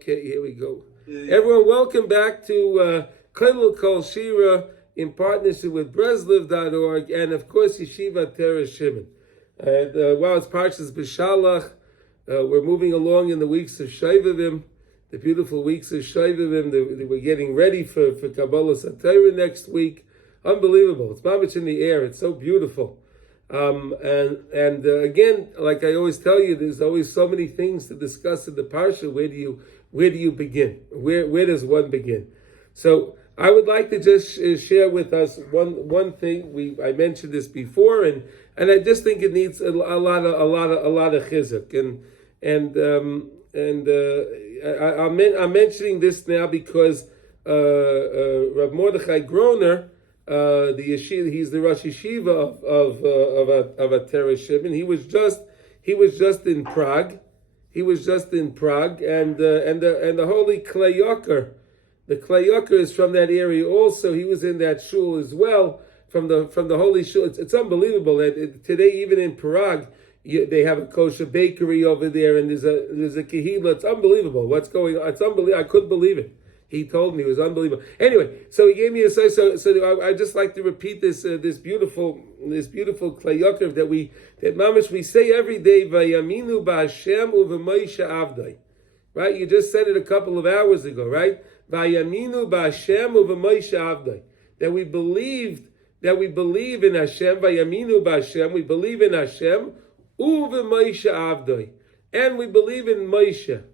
Okay, here we go. Everyone, welcome back to Kollel Kol Shira in partnership with Breslev.org and, of course, Yeshiva Torah Shimon. Wow, it's Parshat Beshalach. We're moving along in the weeks of Shovavim, the beautiful weeks of Shovavim. We're getting ready for Kabbalah Satira next week. Unbelievable. It's mamish in the air. It's so beautiful. Again, like I always tell you, there's always so many things to discuss in the Parsha. Where do you begin? Where does one begin? So I would like to just share with us one thing. I mentioned this before, and I just think it needs a lot of chizuk. I'm mentioning this now because Rav Mordechai Groner, the yeshiva, he's the Rosh Yeshiva of a Torah Shimon. He was just in Prague. He was just in Prague, and the holy Kleyoker, the Kleyoker is from that area also. He was in that shul as well, from the holy shul. It's unbelievable that today, even in Prague, they have a kosher bakery over there, and there's a kehila. It's unbelievable what's going on. It's unbelievable. I couldn't believe it. He told me it was unbelievable. Anyway, so he gave me a so I just like to repeat this beautiful Kleyoker that mamish we say every day. Vayaminu ba'Hashem u'v'Moshe avdai. Right? You just said it a couple of hours ago, right? Vayaminu ba'Hashem u'v'Moshe avdai. That we believe in Hashem. Vayaminu ba'Hashem. We believe in Hashem u'v'Moshe avdai, and we believe in Moshe.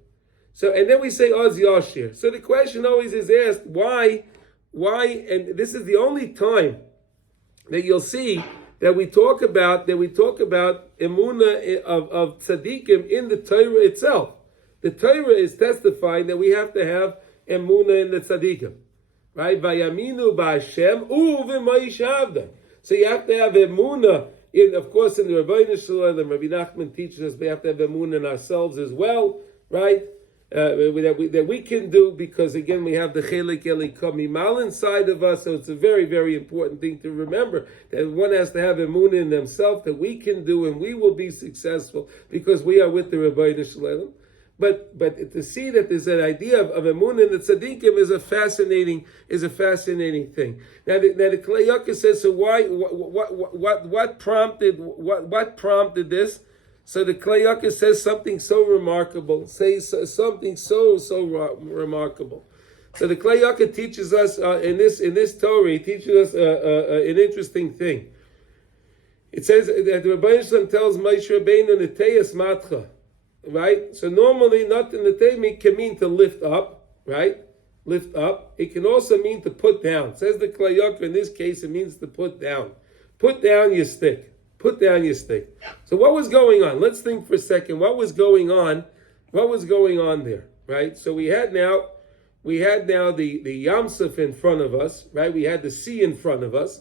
So, and then we say Oz Yashir. So the question always is asked, why, and this is the only time that you'll see that we talk about Emunah of tzaddikim in the Torah itself. The Torah is testifying that we have to have Emunah in the tzaddikim. Right? Vayaminu ba'Hashem u'v'Moshe avdai. So you have to have Emunah, of course, in the Rabbeinu Shalom, and Rabbi Nachman teaches us we have to have Emunah in ourselves as well, right? That we can do, because again we have the chelik elikamal inside of us, so it's a very, very important thing to remember that one has to have emunah in themselves that we can do, and we will be successful because we are with the Rabbeinu Shalom. But to see that there's an idea of emunah in the tzaddikim is a fascinating thing. Now the Kleyoker says, so what prompted this? So the Kleyoker says something so remarkable. Something so remarkable. So the Kleyoker teaches us in this Torah. He teaches us an interesting thing. It says that the Rebbeinu Shalom tells Moshe Rabbeinu neteyas matcha, right? So normally, not in the netey can mean to lift up, right? Lift up. It can also mean to put down. It says the Kleyoker in this case, it means to put down. Put down your stick. Put down your stick. So what was going on? Let's think for a second. What was going on? What was going on there? Right? So we had now the Yam Suf in front of us, right? We had the sea in front of us,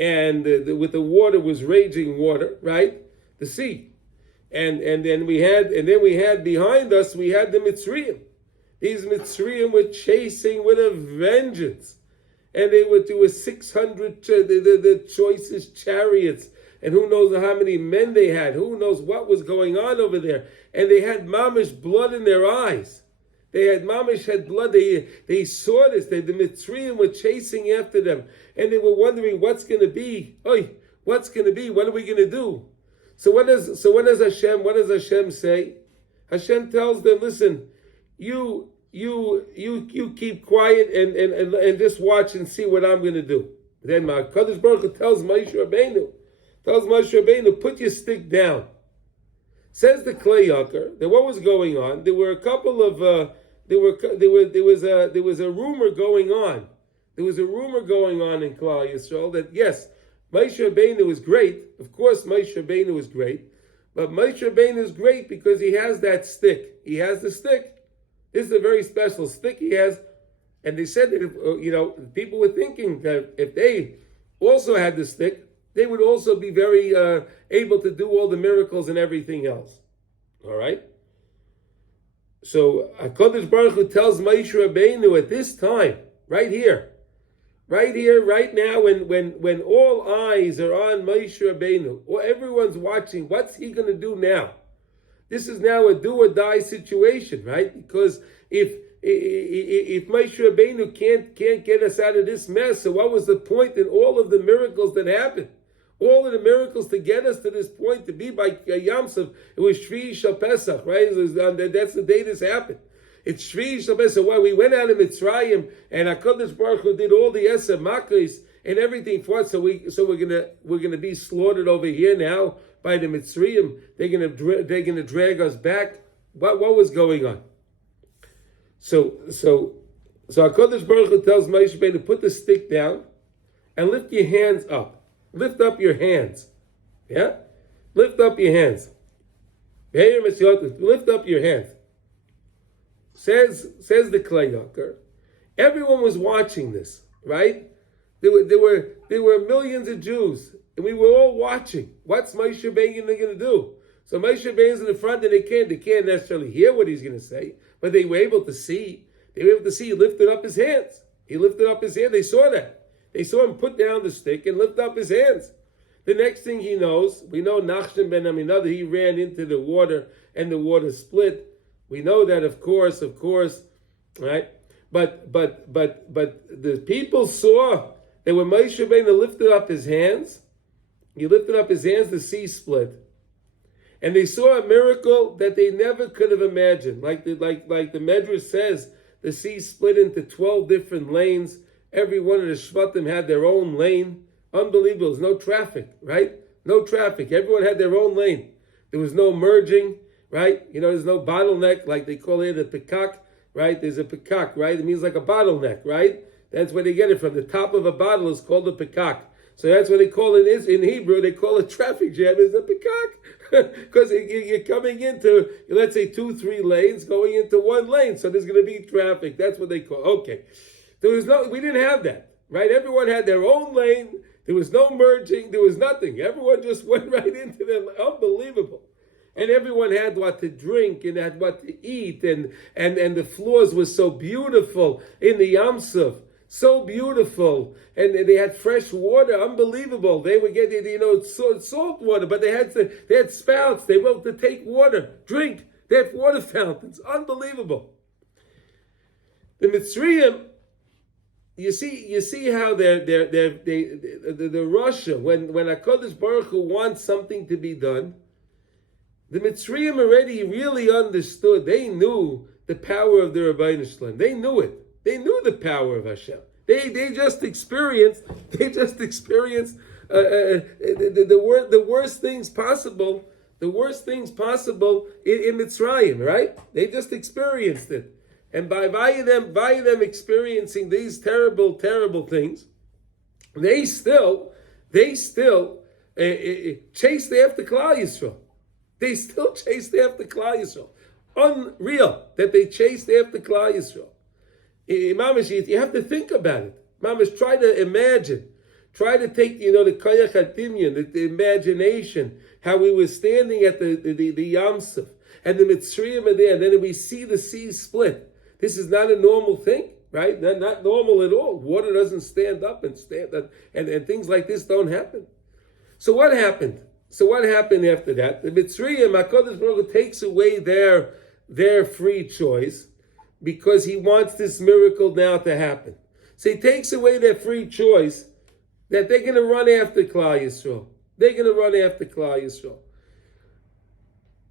and with the water was raging water, right? The sea, and then we had behind us we had the Mitzrayim. These Mitzrayim were chasing with a vengeance. And there were 600 the choicest chariots, and who knows how many men they had. Who knows what was going on over there? And they had mamish blood in their eyes. They had blood. They saw this. The Mitzrayim were chasing after them, and they were wondering what's going to be. What's going to be? What are we going to do? So what does Hashem say? Hashem tells them, listen, you keep quiet and just watch and see what I'm going to do. Then Kadosh Baruch Hu tells Moshe Rabbeinu, put your stick down. Says the Kleyoker that what was going on? There were a couple of there was a rumor going on. There was a rumor going on in Klal Yisrael that yes, Moshe Rabbeinu is great. Of course, Moshe Rabbeinu is great, but Moshe Rabbeinu is great because he has that stick. He has the stick. This is a very special stick he has, and they said that people were thinking that if they also had the stick, they would also be very able to do all the miracles and everything else. All right. So Hakadosh Baruch Hu tells Moshe Rabbeinu at this time, right here, right now, when all eyes are on Moshe Rabbeinu, or everyone's watching, what's he going to do now? This is now a do or die situation, right? Because if Moshe Rabbeinu can't get us out of this mess, so what was the point in all of the miracles that happened? All of the miracles to get us to this point, to be by Yam Sov, it was Shvi Shal Pesach, right? That's the day this happened. It's Shvi Shal Pesach. Why we went out of Mitzrayim, and HaKadosh Baruch Hu did all the Eser Makos and everything for us. So we're gonna be slaughtered over here now by the Mitzrayim. They're gonna drag us back. What was going on? So HaKadosh Baruch Hu tells Moshe Rabbeinu to put the stick down and lift your hands up. Lift up your hands. Yeah? Lift up your hands. Lift up your hands. Says the Klei Yakar. Everyone was watching this, right? There were millions of Jews, and we were all watching. What's Moshe Rabbeinu going to do? So Moshe Rabbeinu's in the front, and they can't necessarily hear what he's going to say, but they were able to see. They were able to see he lifted up his hands. He lifted up his hand. They saw that. They saw him put down the stick and lift up his hands. The next thing he knows, we know Nachshon ben Aminadab, he ran into the water and the water split. We know that, of course, right? But the people saw that when Moshe Rabbeinu lifted up his hands, the sea split. And they saw a miracle that they never could have imagined. Like the Medrash says, the sea split into 12 different lanes. Every one of the Shvatim had their own lane. Unbelievable. There's no traffic, right? No traffic. Everyone had their own lane. There was no merging, right? There's no bottleneck, like they call it a pekak, right? There's a pekak, right? It means like a bottleneck, right? That's where they get it from. The top of a bottle is called a pekak. So that's what they call it in Hebrew. They call it traffic jam. It's a pekak. Because you're coming into, let's say, 2-3 lanes, going into one lane. So there's going to be traffic. That's what they call. Okay. We didn't have that, right? Everyone had their own lane. There was no merging. There was nothing. Everyone just went right into their lane. Unbelievable. And everyone had what to drink and had what to eat. And the floors were so beautiful in the Yam Suf. So beautiful. And they had fresh water. Unbelievable. They would get, salt water, but they had spouts. They were able to take water, drink. They had water fountains. Unbelievable. The Mitzrayim, you see how the Russia, when HaKadosh Baruch Hu wants something to be done, the Mitzrayim already really understood. They knew the power of the Rabbeinu Shalom. They knew it. They knew the power of Hashem. They just experienced the worst things possible. The worst things possible in Mitzrayim, right? They just experienced it. And by them experiencing these terrible, terrible things, they still chased after Klal Yisrael. They still chased after Klal Yisrael. Unreal that they chased after Klal Yisrael. Mamash, you have to think about it. Mamash, try to imagine. Try to take, the Koyach HaDimyon, the imagination, how we were standing at the Yam Suf, and the Mitzrayim are there, and then we see the sea split. This is not a normal thing, right? Not normal at all. Water doesn't stand up and things like this don't happen. So what happened? After that? The Mitzrayim, HaKadosh Baruch Hu takes away their free choice because he wants this miracle now to happen. So he takes away their free choice that they're going to run after Klal Yisrael. They're going to run after Klal Yisrael.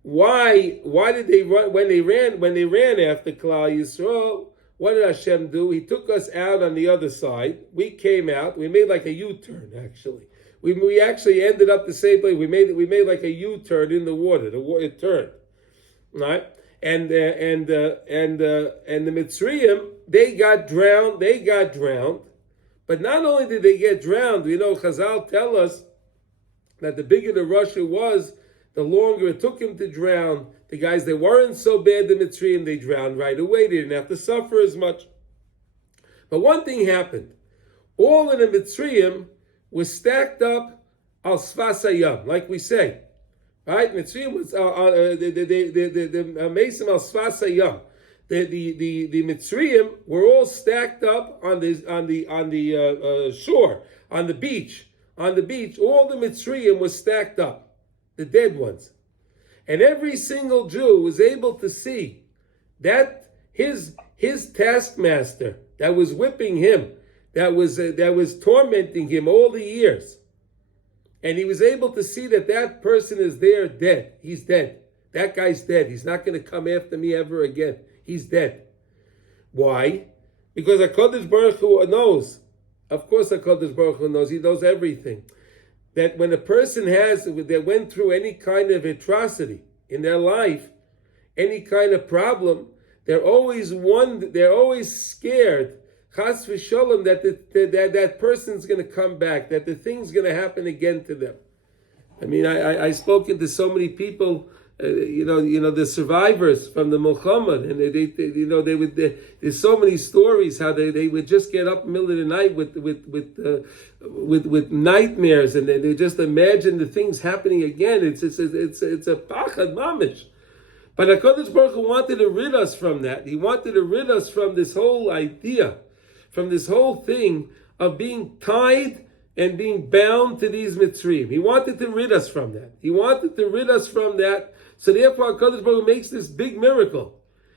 Why did they run when they ran after Klal Yisrael? What did Hashem do? He took us out on the other side. We came out. We made like a U-turn. Actually, we actually ended up the same place. We made like a U-turn in the water. The water turned, right? And the Mitzrayim, they got drowned. But not only did they get drowned, Chazal tell us that the bigger the Russia was, the longer it took him to drown. The guys that weren't so bad, the Mitzrayim, they drowned right away. They didn't have to suffer as much. But one thing happened. All of the Mitzrayim was stacked up al Sfas Hayam, like we say. Right? Mitzrayim was the Mesim al Sfas Hayam. The Mitzrayim were all stacked up on the shore, on the beach. On the beach, all the Mitzrayim was stacked up. The dead ones. And every single Jew was able to see that his taskmaster that was whipping him, that was tormenting him all the years, and he was able to see that person is there dead. He's dead. That guy's dead. He's not going to come after me ever again. He's dead. Why? Because HaKadosh Baruch Hu knows. Of course HaKadosh Baruch Hu knows. He knows everything. That when a person that went through any kind of atrocity in their life, any kind of problem, they're always scared, chas v'sholem, that person's going to come back, that the thing's going to happen again to them. I mean, I spoken to so many people, the survivors from the Milchama, and there's so many stories how they would just get up in the middle of the night with nightmares, and they just imagine the things happening again. It's a pachad mamish. But HaKadosh Baruch Hu wanted to rid us from that. He wanted to rid us from this whole idea, from this whole thing of being tied and being bound to these Mitzrayim. He wanted to rid us from that. He wanted to rid us from that. So therefore HaKadosh Baruch Hu makes this big miracle.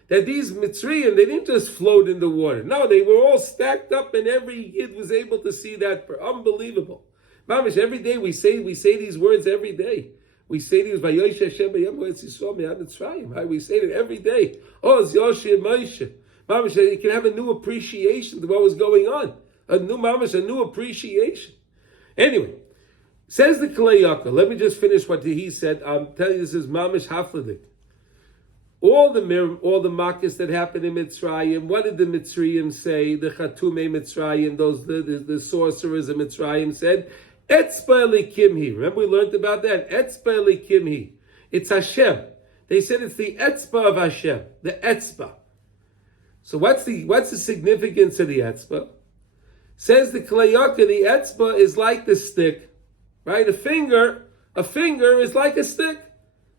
That these Mitzrayim, they didn't just float in the water. No, they were all stacked up, and every Yid was able to see that. Unbelievable. Mamish, every day we say these words every day. We say these Vayosh Hashem B'Yam Ha'etz Yisrael Me'ad Mitzrayim. We say it every day. Oh, it's Yoshi and Moshe. Mamish, you can have a new appreciation to what was going on. A new appreciation. Anyway, says the Kalei Yaakov. Let me just finish what he said. I'm telling you, this is Mamish Hafladik. All the makkahs that happened in Mitzrayim, what did the Mitzrayim say? The Chatumei Mitzrayim, the sorcerers of Mitzrayim said, Etzba Elikimhi. Remember we learned about that? Etzba Elikimhi. It's Hashem. They said it's the Etzba of Hashem. The Etzba. So what's the significance of the Etzba? Says the Kalei Yaakov, the Etzba is like the stick. Right? A finger is like a stick.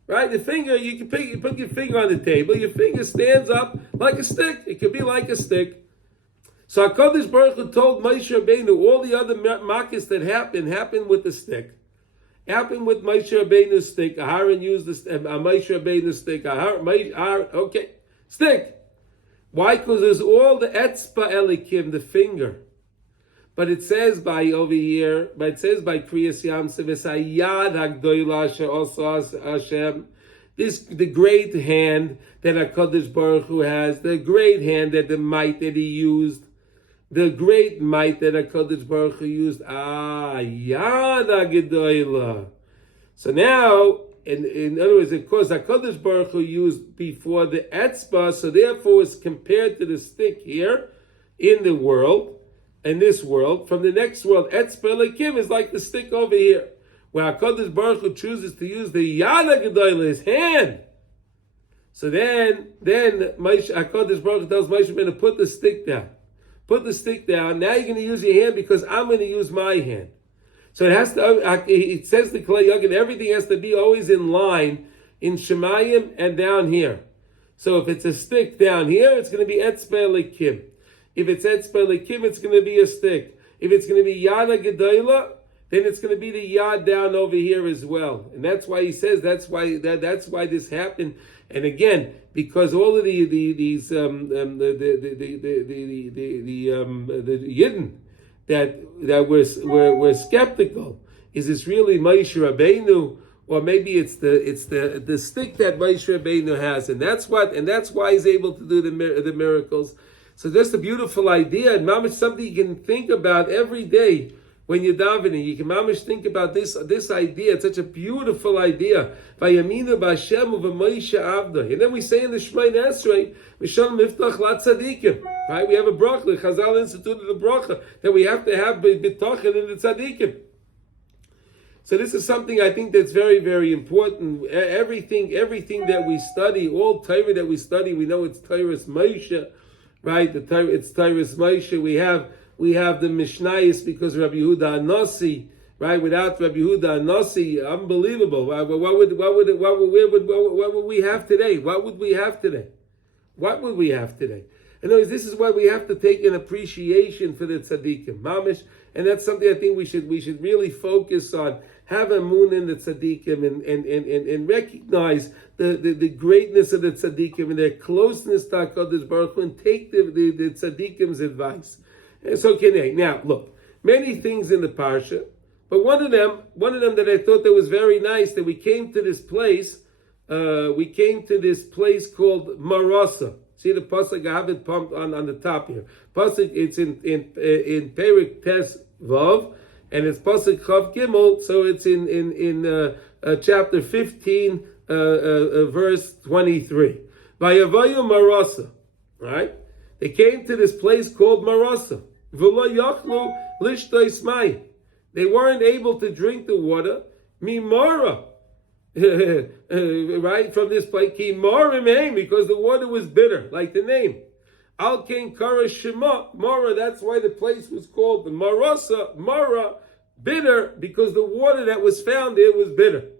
Right? The finger, you put your finger on the table, your finger stands up like a stick. It could be like a stick. So HaKadosh Baruch Hu told Moshe Rabbeinu all the other makkahs that happened with the stick. Happened with Moshe Rabbeinu's stick. Aharon used Moshe Rabbeinu's stick. Stick. Why? Because there's all the Etzba Elikim, the finger. But it says by Kriyas Yamseh V'Sayad Hagdoila Asher Osa Hashem. The great hand that HaKadosh Baruch Hu has, the great hand that the might that he used, the great might that HaKadosh Baruch Hu used. Yad HaGedoila. So now, in other words, of course, HaKadosh Baruch Hu used before the Etzba, so therefore it's compared to the stick here in the world. In this world, from the next world, Etzba Elikim is like the stick over here, where HaKadosh Baruch Hu chooses to use the Yad HaGedolah, his hand. So then HaKadosh Baruch Hu tells Moshe Rabbeinu, put the stick down. Put the stick down. Now you're going to use your hand because I'm going to use my hand. So it has to. It says the Kalei Yaakov, everything has to be always in line in Shemayim and down here. So if it's a stick down here, it's going to be Etzba Elikim. If it's Etzba Elikim, it's going to be a stick. If it's going to be Yad HaGedolah, then it's going to be the Yad down over here as well. And that's why he says that's why this happened. And again, because all of the Yidden that were skeptical, is this really Moshe Rabbeinu, or maybe it's the stick that Moshe Rabbeinu has, and that's why he's able to do the miracles. So just a beautiful idea, and mamish something you can think about every day when you're davening. You can mamish think about this idea. It's such a beautiful idea. Vayaminu b'Hashem u'v'Moshe Avda. And then we say in the Shemay Nasrei, Mishal Miftach La Tzadikim. Right? We have a bracha. The Chazal instituted a bracha that we have to have b'tachin in the tzadikim. So this is something I think that's very, very important. Everything that we study, all Torah that we study, we know it's Torah's Moshe. Right, it's Tyrus Moshe. We have the Mishnayos because Rabbi Yehuda Anasi. Right, without Rabbi Yehuda Anasi, unbelievable. What would we have today? What would we have today? What would we have today? In other words, this is why we have to take an appreciation for the tzaddikim, mamish, and that's something I think we should really focus on. have Emunah in the tzaddikim and recognize the greatness of the tzaddikim and their closeness to HaKadosh Baruch Hu, and take the tzaddikim's advice. And so, now look, many things in the parsha, but one of them that I thought that was very nice, that we came to this place. We came to this place called Marah. See the pasuk, I have it pumped on the top here. Pasuk, it's in Perik Tes Vav, and it's pasuk Chav Gimel, so it's in chapter 15, verse 23. Vayavayu Marah, right? They came to this place called Marah. V'lo yachlu lishtoi smai. They weren't able to drink the water. Marah. Right, from this place, ki Marah, because the water was bitter, like the name. Al Kain Kara Shema Marah. That's why the place was called the Marah, bitter, because the water that was found there was bitter.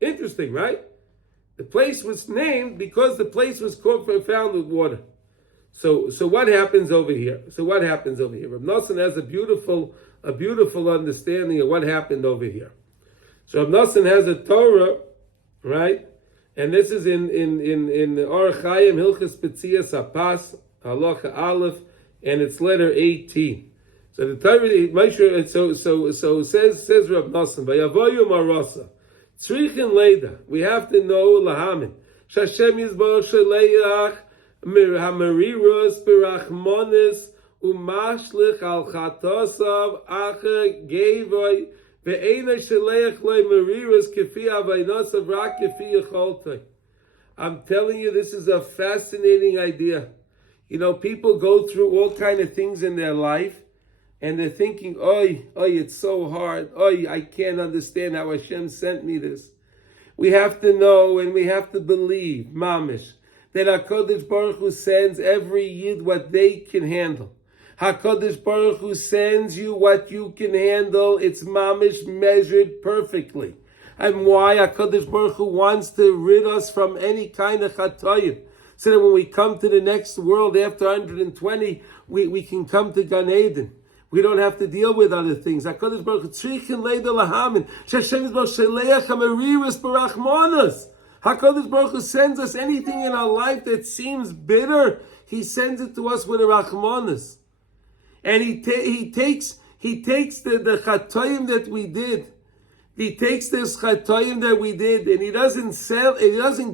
Interesting, right? The place was named because the place was found with water. So what happens over here? Rav Nosson has a beautiful understanding of what happened over here. So Rav Nosson has a Torah, right? And this is in Or Chaim Hilchas Petzias Apas Halacha Aleph, and it's letter 18. So the Torah, so says Rav Nosson, Vayavoyu Marah. Tzrichin Leda. We have to know Lahamin. Shashem Yizbar Shaleach Hamarirus Birachmonis Umashlich Al Chatosav Acher Gevoy. I'm telling you, this is a fascinating idea. You know, people go through all kind of things in their life, and they're thinking, "Oy, it's so hard. Oy, I can't understand how Hashem sent me this." We have to know and we have to believe, mamish, that HaKadosh Baruch Hu sends every yid what they can handle. HaKadosh Baruch Hu sends you what you can handle. It's mamish measured perfectly. And why? HaKadosh Baruch Hu wants to rid us from any kind of chatoyim, so that when we come to the next world after 120, we can come to Gan Eden. We don't have to deal with other things. HaKadosh Baruch Hu tzrichin leida lahamin shashem yizbar sheleach hamariris barachmanos. HaKadosh Baruch Hu sends us anything in our life that seems bitter. He sends it to us with a rachmanos. And he takes the chatoyim that we did. He takes this chatoyim that we did, and he doesn't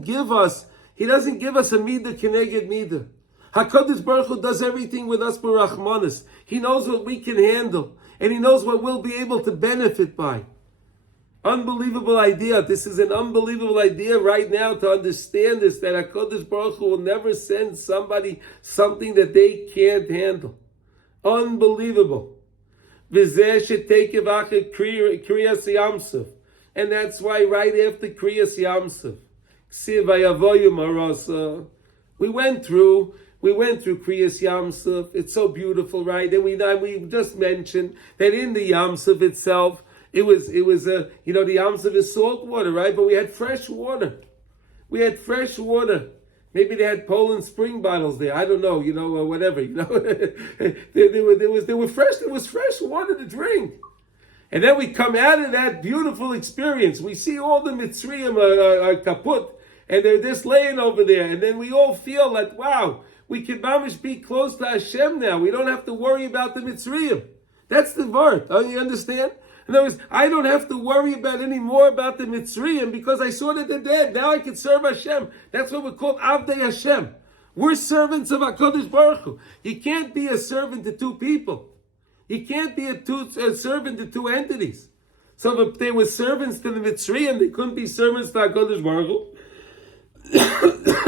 give us a midah keneged midah. HaKadosh Baruch Hu does everything with us b'rachmanis. He knows what we can handle, and he knows what we'll be able to benefit by. Unbelievable idea. This is an unbelievable idea right now to understand this, that HaKadosh Baruch Hu will never send somebody something that they can't handle. Unbelievable. And that's why right after Kriyas Yamsuf, we went through Kriyas Yamsuf. It's so beautiful, right? And we just mentioned that in the Yamsuf itself, it was the Yamsuf is salt water, right? But we had fresh water. Maybe they had Poland spring bottles there. I don't know, or whatever. There was fresh water to drink. And then we come out of that beautiful experience. We see all the Mitzrayim are kaput, and they're just laying over there. And then we all feel like, wow, we can mamish be close to Hashem now. We don't have to worry about the Mitzrayim. That's the word. Oh, you understand? In other words, I don't have to worry any more about the Mitzrayim because I saw that they're dead. Now I can serve Hashem. That's what we're called Avdei Hashem. We're servants of HaKadosh Baruch Hu. You can't be a servant to two people. You can't be a servant to two entities. So if they were servants to the Mitzrayim, they couldn't be servants to HaKadosh Baruch Hu.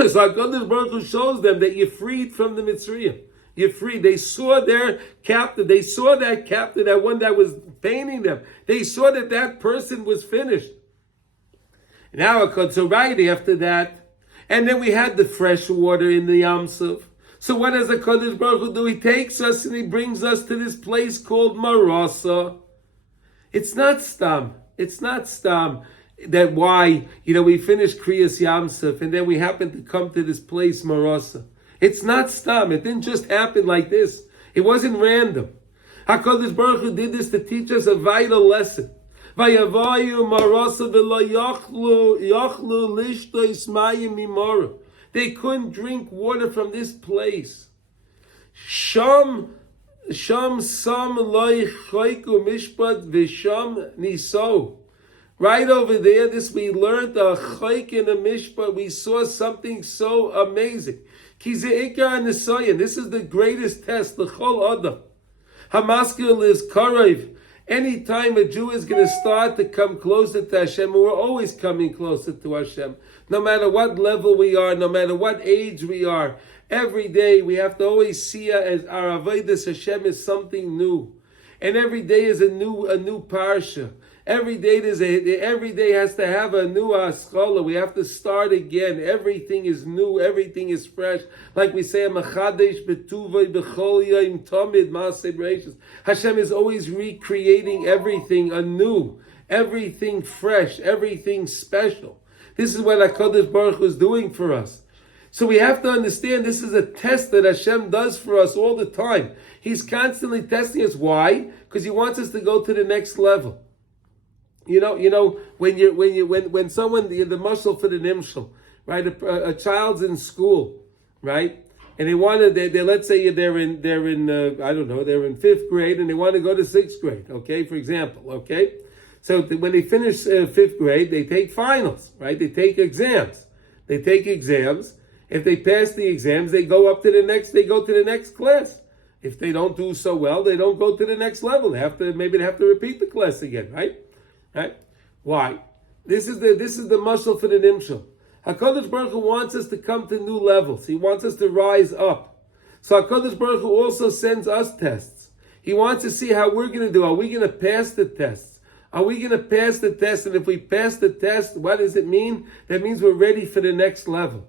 So HaKadosh Baruch Hu shows them that you're freed from the Mitzrayim. You're free. They saw their captive. They saw that captive, that one that was paining them. They saw that person was finished. Now, so right after that, and then we had the fresh water in the Yam Suf. So what does HaKadosh Baruch Hu do? He takes us and he brings us to this place called Marah. It's not stam. That why, we finished Kriyas Yam Suf and then we happen to come to this place, Marah. It's not stam. It didn't just happen like this. It wasn't random. HaKadosh Baruch Hu did this to teach us a vital lesson. Vayavayu marasa v'lo yachlu lishtois mayim mimara. They couldn't drink water from this place. Sham sam loy chayku mishpat v'sham niso. Right over there, this we learned a chayk and a mishpat. We saw something so amazing. Kizeika and Nisayan. This is the greatest test. The chol adam. Hamaskil is karev. Anytime a Jew is going to start to come closer to Hashem, we're always coming closer to Hashem. No matter what level we are, no matter what age we are, every day we have to always see as our avodas Hashem is something new, and every day is a new parsha. Every day has to have a new aschala. We have to start again. Everything is new. Everything is fresh. Like we say, Machadesh betuvay b'chol yom tamid ma'aseh bereishis. Hashem is always recreating everything anew, everything fresh, everything special. This is what HaKadosh Baruch Hu is doing for us. So we have to understand this is a test that Hashem does for us all the time. He's constantly testing us. Why? Because He wants us to go to the next level. You know, when someone, the muscle for the nimshal, right? A child's in school, right? And they let's say they're in I don't know, they're in 5th grade and they want to go to 6th grade, okay? For example, okay? So when they finish 5th grade, they take finals, right? They take exams. If they pass the exams, they go to the next class. If they don't do so well, they don't go to the next level. They have to repeat the class again, right? Right? Why? This is the muscle for the nimshal. HaKadosh Baruch Hu wants us to come to new levels. He wants us to rise up. So HaKadosh Baruch Hu also sends us tests. He wants to see how we're going to do. Are we going to pass the tests? Are we going to pass the test? And if we pass the test, what does it mean? That means we're ready for the next level.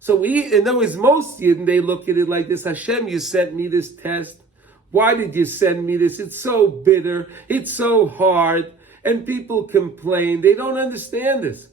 So in other words, most Yidden, they look at it like this: Hashem, you sent me this test. Why did you send me this? It's so bitter. It's so hard. And people complain. They don't understand this.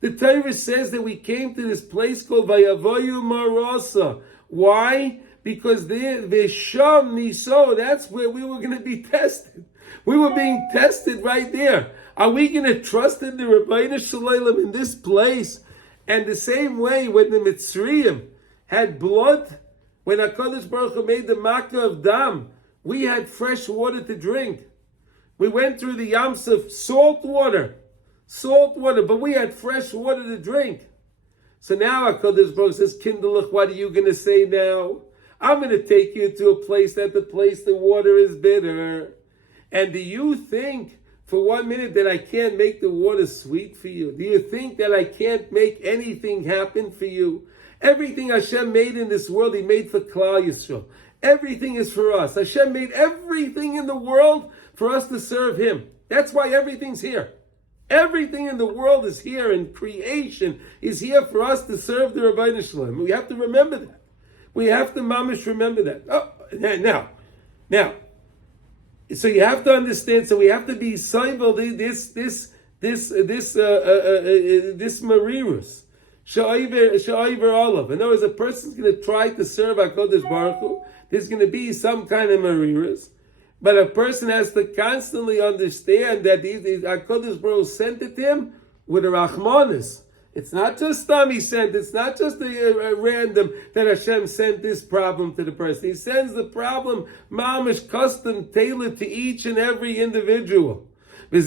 The Torah says that we came to this place called Vayavoyu Marasa. Why? Because there, Vesham Niso, that's where we were going to be tested. We were being tested right there. Are we going to trust in the Rabbeinu Shalom in this place? And the same way when the Mitzrayim had blood, when HaKadosh Baruch Hu made the Makkah of Dam, we had fresh water to drink. We went through the Yams of salt water, but we had fresh water to drink. So now HaKadosh Baruch Hu says, Kindlech, what are you going to say now? I'm going to take you to a place the water is bitter. And do you think for 1 minute that I can't make the water sweet for you? Do you think that I can't make anything happen for you? Everything Hashem made in this world, He made for Klal Yisrael. Everything is for us. Hashem made everything in the world for us to serve Him. That's why everything's here. Everything in the world is here, and creation is here for us to serve the Rabbeinu Shalom. We have to remember that. We have to mamish remember that. Now. So you have to understand. So we have to be cycle this marirus. Sha'ayver olav. In other words, a person's going to try to serve HaKadosh Baruch Hu. There's going to be some kind of marirus. But a person has to constantly understand that HaKadosh Baruch Hu sent it to him with a rachmanis. It's not just He sent. It's not just a random that Hashem sent this problem to the person. He sends the problem, mamish, custom, tailored to each and every individual. If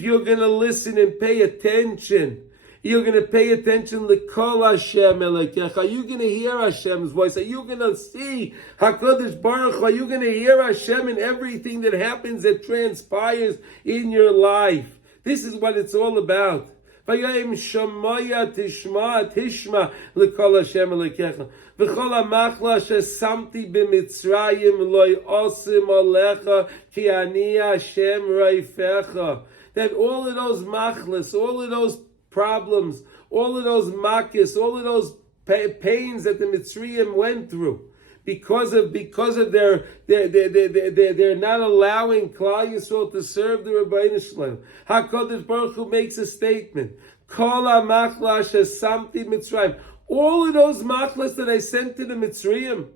you're going to listen and pay attention, you're going to pay attention to Kol Hashem Elokecha. Are you going to hear Hashem's voice? Are you going to see HaKadosh Baruch Hu? Are you going to hear Hashem in everything that happens, that transpires in your life? This is what it's all about. Vayayim Shamaya Tishma L'Kol Hashem Elokecha. V'chol HaMachla Shesamti B'Mitzrayim Loi Osim Alecha Ki Ani Hashem Raifecha. That all of those machlas, all of those problems, all of those makis, all of those pains that the Mitzrayim went through, because of their not allowing Klal Yisrael to serve the Rabbeinu Shalom. HaKadosh Baruch Hu makes a statement: Kol HaMachla Shesamti Mitzrayim. All of those machlas that I sent to the Mitzrayim,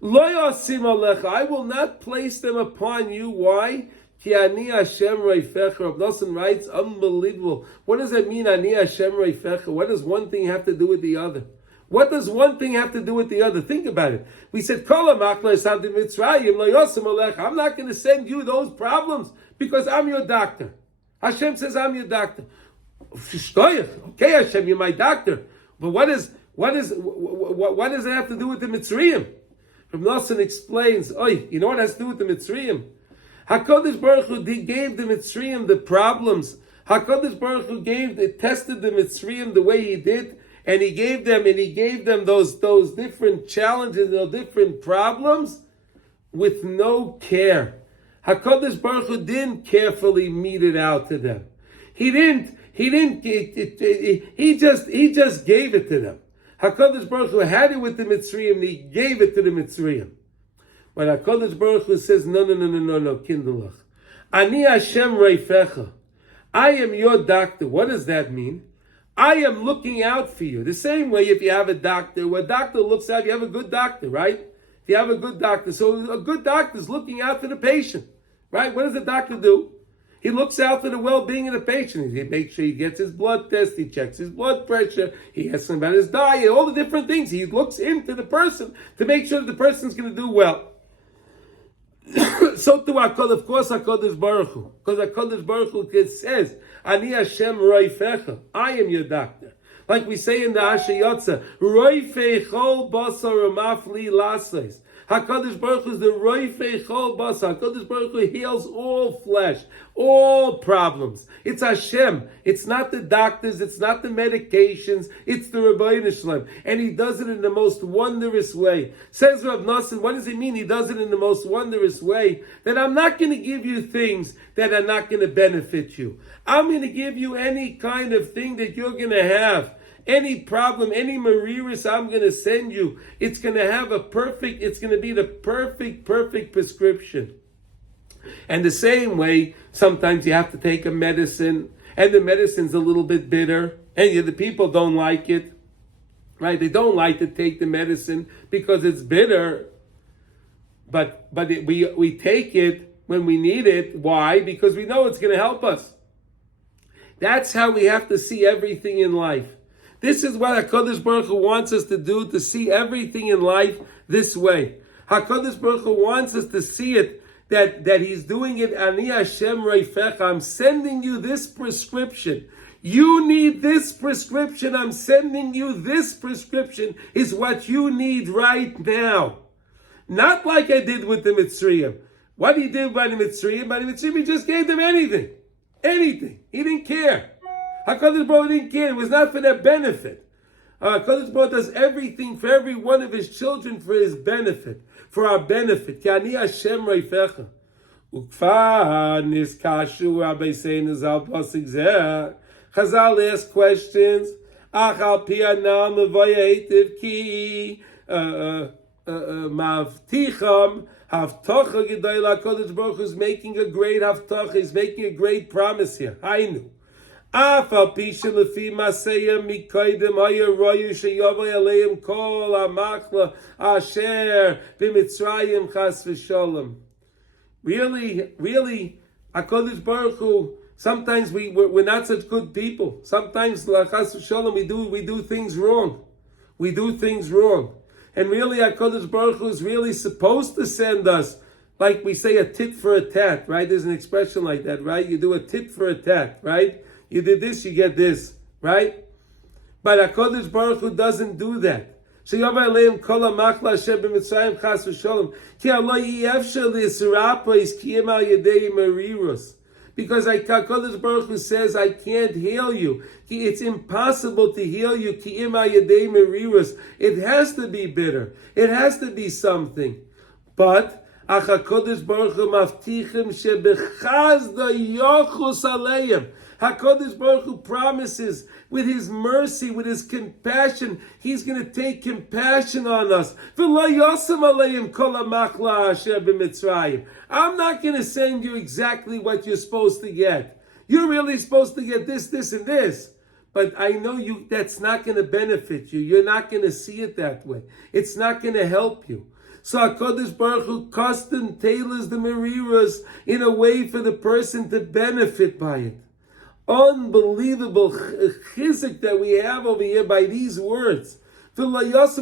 Lo yasim alecha, I will not place them upon you. Why? Ki ani Hashem reifecha. Rav Nosson writes, unbelievable. What does that mean, ani Hashem reifecha? What does one thing have to do with the other? What does one thing have to do with the other? Think about it. We said, Kol ha'machla esamti Mitzrayim, lo yasim alecha. I'm not going to send you those problems because I'm your doctor. Hashem says, I'm your doctor. Okay, Hashem, you're my doctor. But what does it have to do with the Mitzrayim? Rav Nosson explains, you know what has to do with the Mitzrayim? HaKadosh Baruch Hu gave the Mitzrayim the problems. HaKadosh Baruch Hu tested the Mitzrayim the way He did, and He gave them those different challenges, those different problems, with no care. HaKadosh Baruch Hu didn't carefully mete it out to them. He just gave it to them. HaKadosh Baruch Hu had it with the Mitzrayim, and He gave it to the Mitzrayim. When HaKadosh Baruch Hu says, no, kindlach. Ani Hashem reifecha. I am your doctor. What does that mean? I am looking out for you. The same way if you have a doctor, where a doctor looks out, you have a good doctor, right? If you have a good doctor. So a good doctor is looking out for the patient, right? What does the doctor do? He looks out for the well-being of the patient. He makes sure he gets his blood test, he checks his blood pressure, he asks him about his diet, all the different things. He looks into the person to make sure that the person's going to do well. So to HaKadosh, of course, HaKadosh Baruch Hu. Because HaKadosh Baruch Hu says, Ani Hashem roifecha. I am your doctor. Like we say in the Hashayotza, roifei chol basar mafli lases. HaKadosh Baruch Hu is the roifei chol basar. HaKadosh Baruch Hu heals all flesh, all problems. It's Hashem. It's not the doctors. It's not the medications. It's the Rebbeinu Shalom. And He does it in the most wondrous way. Says Rav Nosson, what does it mean? He does it in the most wondrous way. That I'm not going to give you things that are not going to benefit you. I'm going to give you any kind of thing that you're going to have. Any problem, any mariris I'm going to send you, it's going to be the perfect prescription. And the same way, sometimes you have to take a medicine, and the medicine's a little bit bitter, and the people don't like it, right? They don't like to take the medicine because it's bitter, but we take it when we need it. Why? Because we know it's going to help us. That's how we have to see everything in life. This is what HaKadosh Baruch Hu wants us to do, to see everything in life this way. HaKadosh Baruch Hu wants us to see it, that He's doing it, Ani Hashem reifecha. I'm sending you this prescription. You need this prescription. I'm sending you this prescription is what you need right now. Not like I did with the Mitzrayim. What He did by the Mitzrayim, He just gave them anything. Anything. He didn't care. HaKadosh Baruch Hu didn't care. It was not for their benefit. HaKadosh Baruch Hu does everything for every one of His children for His benefit, for our benefit. Ki ani Hashem reifecha. Ukfa niskashu Rabbi Seinu Zal Pasuk Zeh. Chazal ask questions. Ach al pi anam mevayetiv ki mavticham havtocha gedayla. HaKadosh Baruch Hu is making a great havtocha. He's making a great promise here. Hainu. Af al pi shelefi maseya mikoydem haya royu sheyavay aleim kol hamachla asher b'Mitzrayim chas v'sholem. Really, HaKadosh Baruch Hu, sometimes we're not such good people. Sometimes, chas v'sholem, we do things wrong. We do things wrong. And really, HaKadosh Baruch Hu is really supposed to send us, like we say, a tit for a tat, right? There's an expression like that, right? You do a tit for a tat, right? You did this, you get this, right? But HaKadosh Baruch Hu doesn't do that. Because HaKadosh Baruch Hu says, I can't heal you. It's impossible to heal you. It has to be bitter. It has to be something. But HaKadosh Baruch Hu maftichim shebechazda yochus aleim. HaKadosh Baruch Hu promises with His mercy, with His compassion, He's going to take compassion on us. I'm not going to send you exactly what you're supposed to get. You're really supposed to get this, this, and this. But I know that's not going to benefit you. You're not going to see it that way. It's not going to help you. So HaKadosh Baruch Hu custom tailors the Mariras in a way for the person to benefit by it. Unbelievable chizuk that we have over here by these words. Because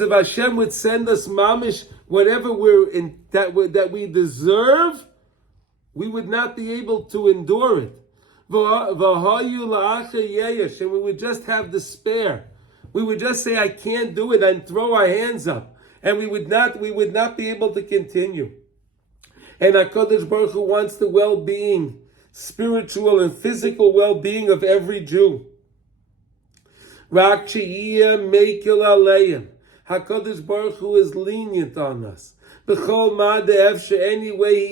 if Hashem would send us mamish whatever that we deserve, we would not be able to endure it. And we would just have despair. We would just say, I can't do it, and throw our hands up. And we would not be able to continue. And HaKadosh Baruch Hu wants the well-being, spiritual and physical well-being of every Jew. HaKadosh Baruch Hu is lenient on us. Any way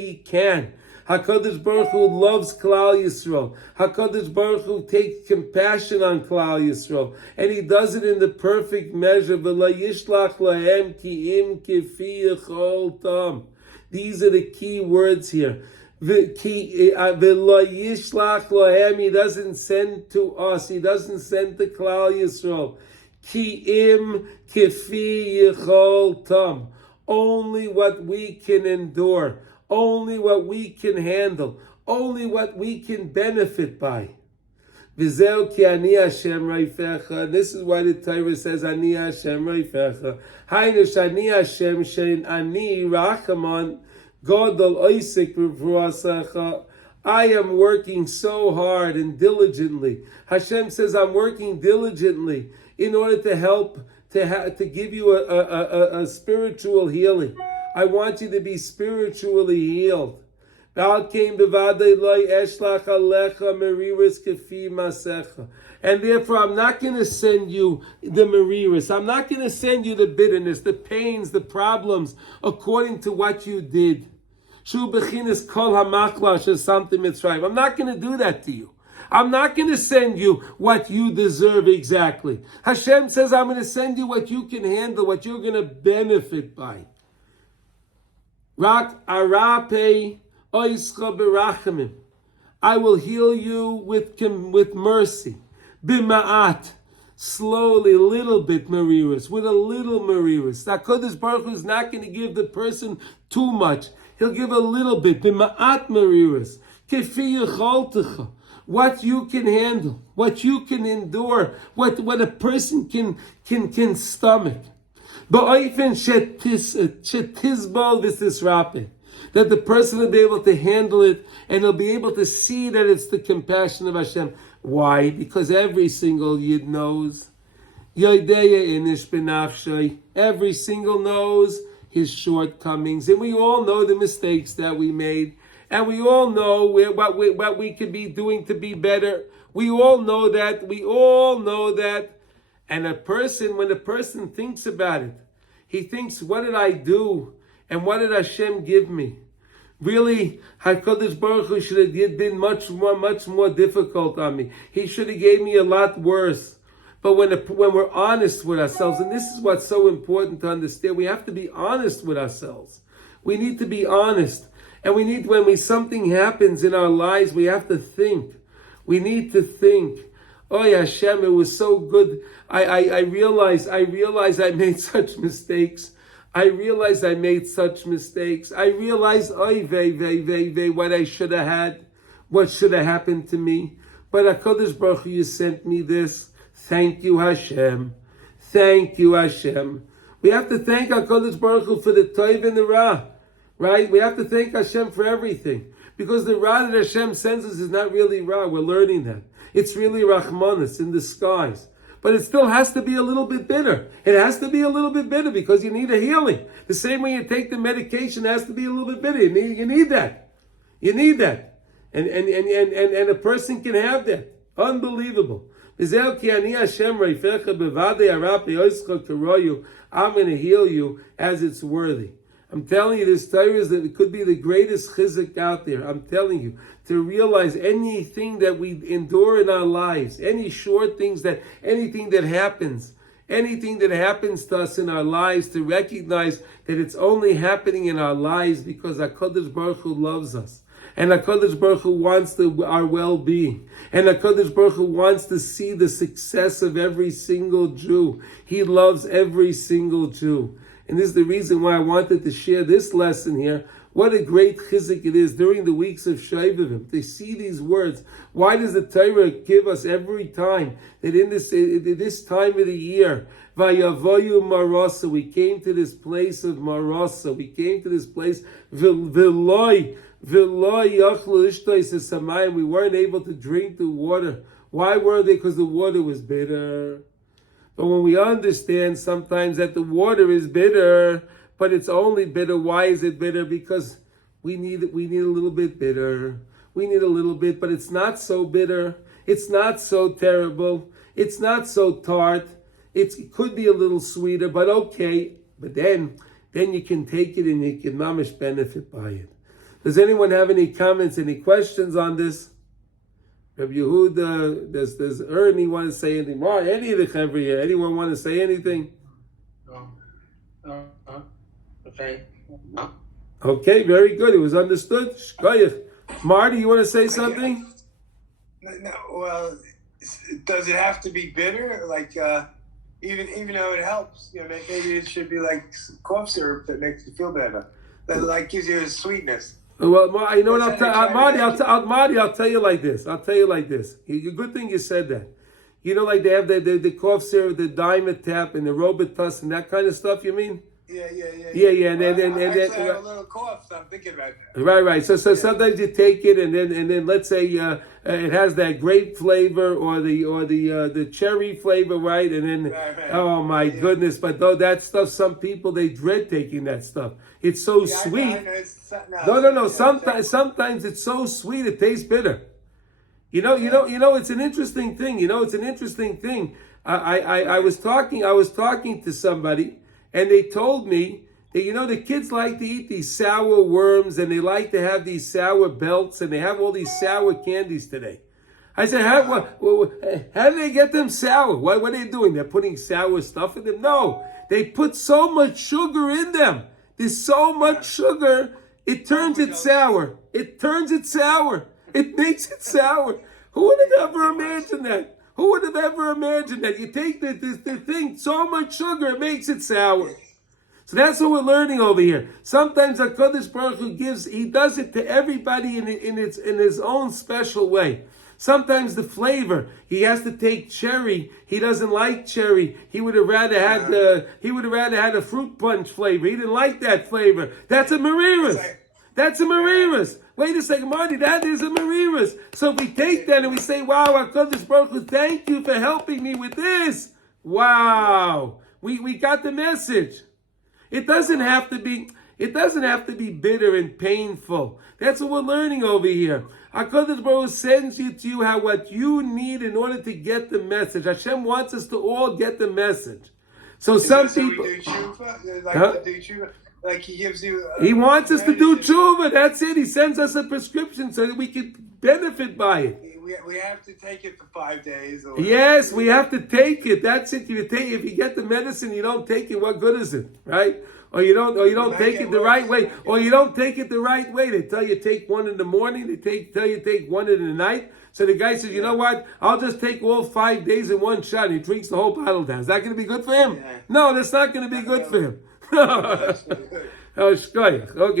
he can. HaKadosh Baruch Hu loves Klal Yisrael. HaKadosh Baruch Hu takes compassion on Klal Yisrael. And he does it in the perfect measure. These are the key words here. He doesn't send to us. He doesn't send to Klal Yisrael. Only what we can endure. Only what we can handle. Only what we can benefit by. This is why the Torah says, Ani Hashem Reifecha. Hainish Ani Hashem Shein Ani Rachaman Godol Oisik V'Vruasecha. I am working so hard and diligently. Hashem says, I'm working diligently in order to help, to give you a spiritual healing. I want you to be spiritually healed. And therefore, I'm not going to send you the Mariras. I'm not going to send you the bitterness, the pains, the problems, according to what you did. I'm not going to do that to you. I'm not going to send you what you deserve exactly. Hashem says, I'm going to send you what you can handle, what you're going to benefit by. Rak arape oischa berachamim. I will heal you with mercy. Bima'at. Slowly, a little bit mariras, with a little mariras. HaKadosh Baruch Hu is not going to give the person too much. He'll give a little bit. Bima'at mariras. Kefi yecholtecha. What you can handle, what you can endure, what a person can stomach. That the person will be able to handle it, and he'll be able to see that it's the compassion of Hashem. Why? Because every single Yid knows. Every single knows his shortcomings, and we all know the mistakes that we made, and we all know what we could be doing to be better. We all know that. And when a person thinks about it, he thinks, what did I do? And what did Hashem give me? Really, HaKadosh Baruch Hu should have been much more difficult on me. He should have gave me a lot worse. But when we're honest with ourselves, and this is what's so important to understand, we have to be honest with ourselves. We need to be honest. And we need, when something happens in our lives, we have to think. We need to think. Oh Hashem, it was so good. I realized I made such mistakes. I realized, what I should have had, what should have happened to me. But HaKadosh Baruch Hu, you sent me this. Thank you, Hashem. Thank you, Hashem. We have to thank HaKadosh Baruch Hu for the Tov and the Ra. Right? We have to thank Hashem for everything. Because the Ra that Hashem sends us is not really Ra. We're learning that. It's really Rahmanas in disguise. But it still has to be a little bit bitter. It has to be a little bit bitter because you need a healing. The same way you take the medication, it has to be a little bit bitter. You need that. You need that. And a person can have that. Unbelievable. I'm going to heal you as it's worthy. I'm telling you, this Torah is that it could be the greatest chizuk out there. I'm telling you, to realize anything that we endure in our lives, any short things anything that happens, anything that happens to us in our lives, to recognize that it's only happening in our lives because HaKadosh Baruch Hu loves us. And HaKadosh Baruch Hu wants our well-being. And HaKadosh Baruch Hu wants to see the success of every single Jew. He loves every single Jew. And this is the reason why I wanted to share this lesson here. What a great chizuk it is during the weeks of Shovavim to see these words. Why does the Torah give us every time that in this time of the year, Vayavoyu Marah, we came to this place of Marah, we came to this place, V'loi Yachlu Ishtois Samayim, we weren't able to drink the water. Why were they? Because the water was bitter. But when we understand sometimes that the water is bitter, but it's only bitter. Why is it bitter? Because we need a little bit bitter. We need a little bit, but it's not so bitter. It's not so terrible. It's not so tart. It could be a little sweeter, but okay. But then you can take it and you can mamish benefit by it. Does anyone have any comments, any questions on this? Rabbi Yehuda, does Ernie want to say anything? Marah, any of the Chevra here? Anyone want to say anything? No. Okay. Okay, very good. It was understood. Shkoyach. Marah, do you want to say something? No, well, does it have to be bitter? Like, even though it helps, maybe it should be like cough syrup that makes you feel better. That like gives you a sweetness. Well, you know what? Marty, I'll tell you like this. I'll tell you like this. Good thing you said that. You know, like they have the cough syrup, the Dimetap, and the Robitussin, and that kind of stuff. You mean? Yeah. And then I have a little cough, so I'm thinking about that. Right. So sometimes you take it, and then let's say it has that grape flavor or the cherry flavor, right? And then oh my goodness, but though that stuff, some people they dread taking that stuff. It's so sweet. No. Sometimes it's so sweet it tastes bitter. You know. It's an interesting thing. I was talking to somebody. And they told me that, the kids like to eat these sour worms and they like to have these sour belts and they have all these sour candies today. I said, how do they get them sour? What are they doing? They're putting sour stuff in them? No, they put so much sugar in them. There's so much sugar, it turns it sour. It makes it sour. Who would have ever imagined that? Who would have ever imagined that? You take the thing, so much sugar, it makes it sour. So that's what we're learning over here. Sometimes HaKadosh Baruch Hu he does it to everybody in his own special way. Sometimes the flavor, he has to take cherry. He doesn't like cherry. He would have rather had a fruit punch flavor. He didn't like that flavor. That's a Marihas. Wait a second, Marty, that is a Marihas. So if we take that and we say, wow, HaKadosh Baruch Hu, thank you for helping me with this. Wow. We got the message. It doesn't have to be bitter and painful. That's what we're learning over here. HaKadosh Baruch Hu sends you to you what you need in order to get the message. Hashem wants us to all get the message. So some people... We do tshuva? Do tshuva? Like he gives you... He wants us to do tshuva. That's it. He sends us a prescription so that we can benefit by it. We have to take it for 5 days. Yes, we have to take it. That's it. If you get the medicine, you don't take it. What good is it, right? Or you don't take it the right way. Or you don't take it the right way. They tell you take one in the morning. They tell you take one in the night. So the guy says, you know what? I'll just take all 5 days in one shot. And he drinks the whole bottle down. Is that going to be good for him? Yeah. No, that's not going to be good for him. Oh, shkoyach. Okay.